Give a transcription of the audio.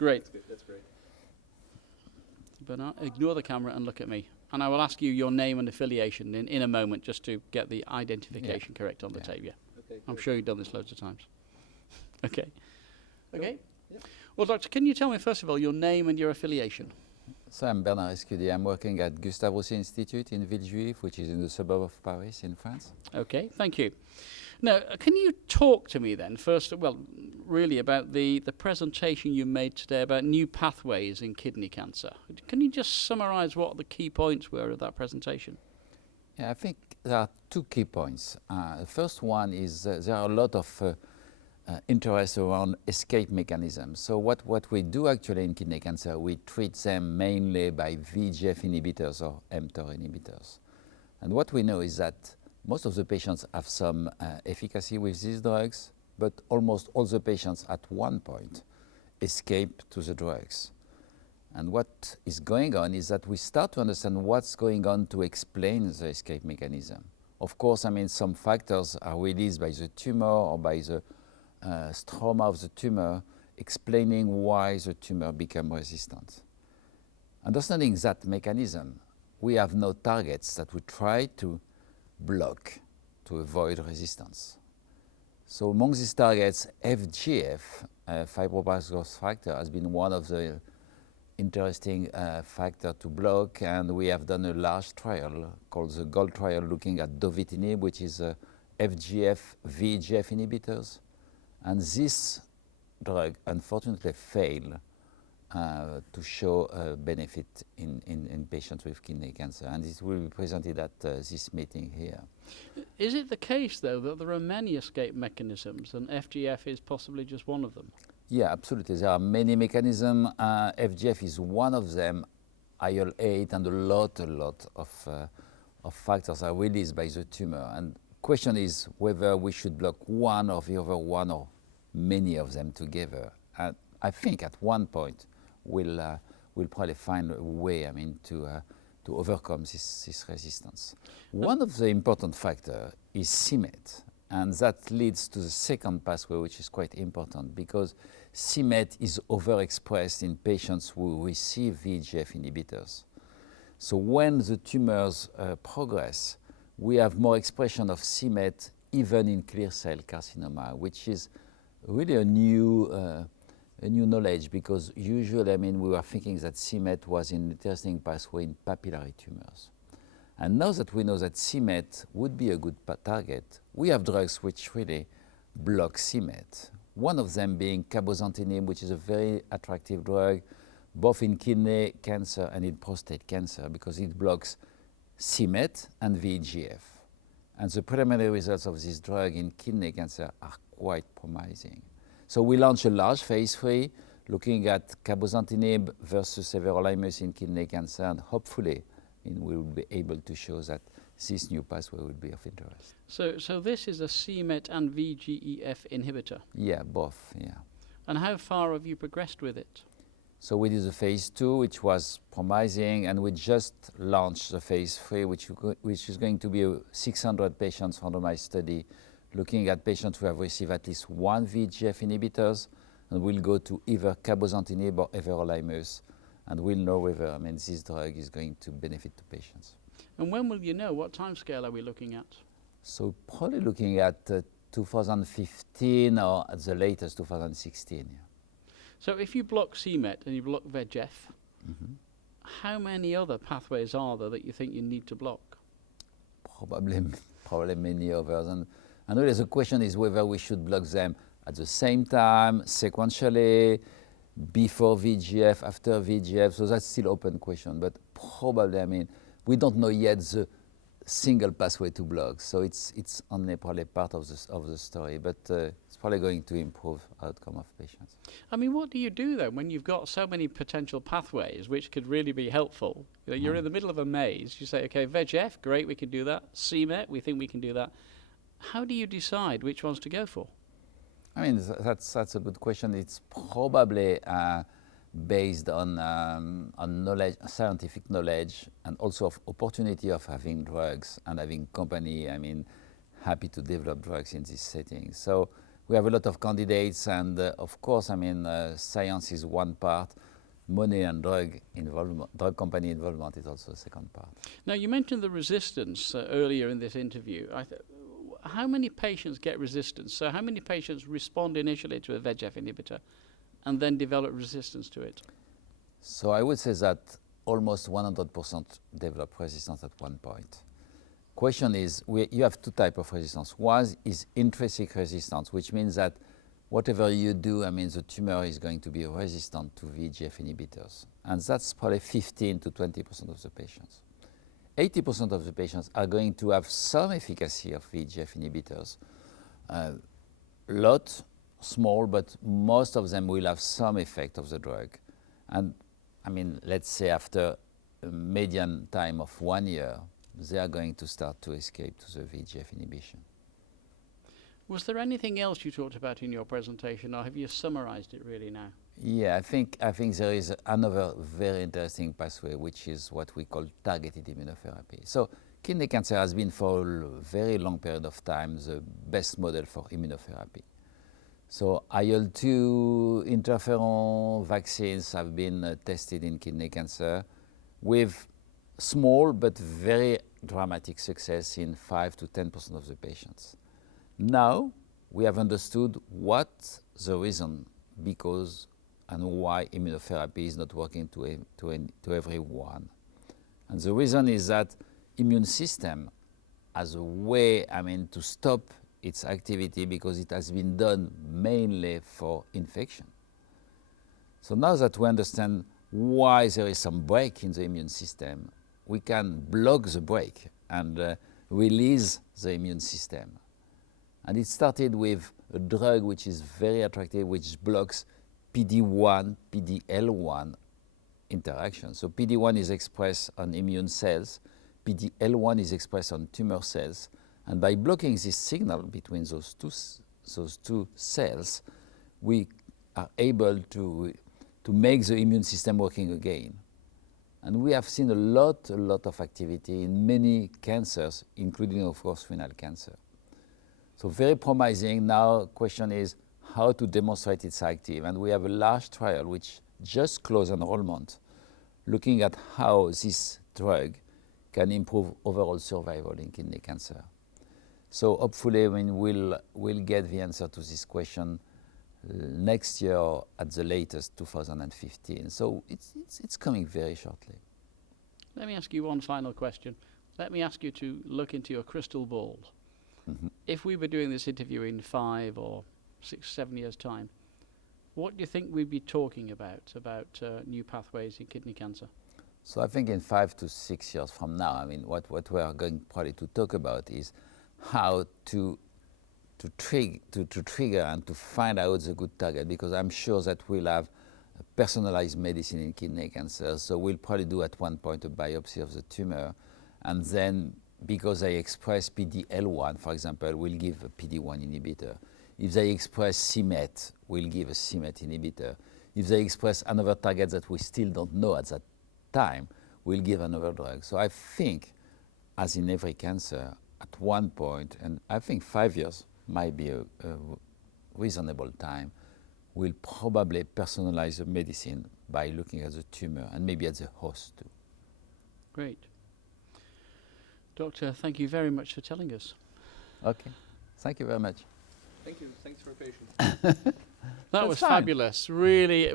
Great. That's great. But ignore the camera and look at me. And I will ask you your name and affiliation in a moment just to get the identification correct on the tape. Yeah. Okay, I'm great. sure you've done this loads of times. Okay. Okay. Yep. Well, Doctor, can you tell me, first of all, your name and your affiliation? So I'm Bernard Escudier. I'm working at Gustave Roussy Institute in Villejuif, which is in the suburb of Paris in France. Okay, thank you. Now, can you talk to me then, first, well, really about the presentation you made today about new pathways in kidney cancer? Can you just summarise what the key points were of that presentation? Yeah, I think there are two key points. The first one is there are a lot of interest around escape mechanisms. So what we do actually in kidney cancer, we treat them mainly by VEGF inhibitors or mTOR inhibitors. And what we know is that most of the patients have some efficacy with these drugs, but almost all the patients at one point escape to the drugs. And what is going on is that we start to understand what's going on to explain the escape mechanism. Of course, I mean, some factors are released by the tumor or by the stroma of the tumor, explaining why the tumor becomes resistant. Understanding that mechanism, we have no targets that we try to block to avoid resistance. So among these targets, FGF, fibroblast growth factor, has been one of the interesting factor to block, and we have done a large trial called the GOLD trial looking at dovitinib, which is FGF VEGF inhibitors. And this drug unfortunately failed to show a benefit in patients with kidney cancer, and it will be presented at this meeting here. Is it the case, though, that there are many escape mechanisms and FGF is possibly just one of them? Yeah, absolutely. There are many mechanisms. FGF is one of them, IL-8, and a lot of factors are released by the tumor. And question is whether we should block one or the other one or many of them together. And I think at one point we'll probably find a way, I mean, to overcome this resistance. One of the important factors is c-Met, and that leads to the second pathway, which is quite important because c-Met is overexpressed in patients who receive VEGF inhibitors. So when the tumors progress, we have more expression of c-Met even in clear cell carcinoma, which is really a new knowledge, because usually, I mean, we were thinking that c-Met was an interesting pathway in papillary tumors. And now that we know that c-Met would be a good target, we have drugs which really block c-Met. One of them being cabozantinib, which is a very attractive drug, both in kidney cancer and in prostate cancer, because it blocks c-Met and VEGF. And the preliminary results of this drug in kidney cancer are quite promising. So we launched a large phase 3 looking at cabozantinib versus everolimus in kidney cancer, and hopefully we will be able to show that this new pathway will be of interest. So this is a c-Met and VEGF inhibitor? Yeah, both, yeah. And how far have you progressed with it? So we did the phase 2, which was promising, and we just launched the phase 3, which is going to be a 600 patients randomized study looking at patients who have received at least one VEGF inhibitors, and we'll go to either cabozantinib or everolimus, and we'll know whether, I mean, this drug is going to benefit the patients. And when will you know? What timescale are we looking at? So probably looking at 2015 or at the latest 2016. Yeah. So if you block c-Met and you block VEGF, how many other pathways are there that you think you need to block? Probably many others. And really the question is whether we should block them at the same time, sequentially, before VEGF, after VEGF. So that's still open question. But probably, I mean, we don't know yet the single pathway to block. So it's only probably part of the story. But it's probably going to improve outcome of patients. I mean, what do you do then when you've got so many potential pathways which could really be helpful? You're in the middle of a maze. You say, okay, VEGF, great, we can do that. c-Met, we think we can do that. How do you decide which ones to go for? I mean, that's a good question. It's probably based on knowledge, scientific knowledge, and also of opportunity of having drugs and having company, I mean, happy to develop drugs in this setting. So we have a lot of candidates, and of course, I mean, science is one part, money and drug involvement, drug company involvement is also a second part. Now, you mentioned the resistance earlier in this interview. How many patients get resistance? So how many patients respond initially to a VEGF inhibitor and then develop resistance to it? So I would say that almost 100% develop resistance at one point. Question is, you have two types of resistance. One is intrinsic resistance, which means that whatever you do, I mean, the tumor is going to be resistant to VEGF inhibitors. And that's probably 15 to 20% of the patients. 80% of the patients are going to have some efficacy of VEGF inhibitors. Lot, small, but most of them will have some effect of the drug. And I mean, let's say after a median time of 1 year, they are going to start to escape to the VEGF inhibition. Was there anything else you talked about in your presentation, or have you summarized it really now? Yeah, I think there is another very interesting pathway, which is what we call targeted immunotherapy. So kidney cancer has been for a very long period of time the best model for immunotherapy. So IL-2 interferon vaccines have been tested in kidney cancer with small but very dramatic success in 5 to 10% of the patients. Now we have understood what the reason because and why immunotherapy is not working to everyone. And the reason is that immune system has a way, I mean, to stop its activity because it has been done mainly for infection. So now that we understand why there is some break in the immune system, we can block the break and release the immune system. And it started with a drug which is very attractive, which blocks PD-1, PD-L1 interaction. So PD-1 is expressed on immune cells, PD-L1 is expressed on tumor cells, and by blocking this signal between those two cells, we are able to make the immune system working again. And we have seen a lot of activity in many cancers, including, of course, renal cancer. So very promising. Now, question is how to demonstrate it's active. And we have a large trial which just closed enrollment, looking at how this drug can improve overall survival in kidney cancer. So hopefully, we'll get the answer to this question next year, or at the latest 2015. So it's coming very shortly. Let me ask you one final question. Let me ask you to look into your crystal ball. Mm-hmm. If we were doing this interview in 5 or 6, 7 years' time, what do you think we'd be talking about new pathways in kidney cancer? So I think in 5 to 6 years from now, I mean, what we are going probably to talk about is how to trigger and to find out the good target, because I'm sure that we'll have personalized medicine in kidney cancer. So we'll probably do at one point a biopsy of the tumor, and then because they express PD-L1, for example, we'll give a PD-1 inhibitor. If they express c-Met, we'll give a c-Met inhibitor. If they express another target that we still don't know at that time, we'll give another drug. So I think, as in every cancer, at one point, and I think 5 years might be a reasonable time, we'll probably personalize the medicine by looking at the tumor and maybe at the host too. Great. Doctor, thank you very much for telling us. Okay. Thank you very much. Thank you. Thanks for your patience. That was fabulous. Really.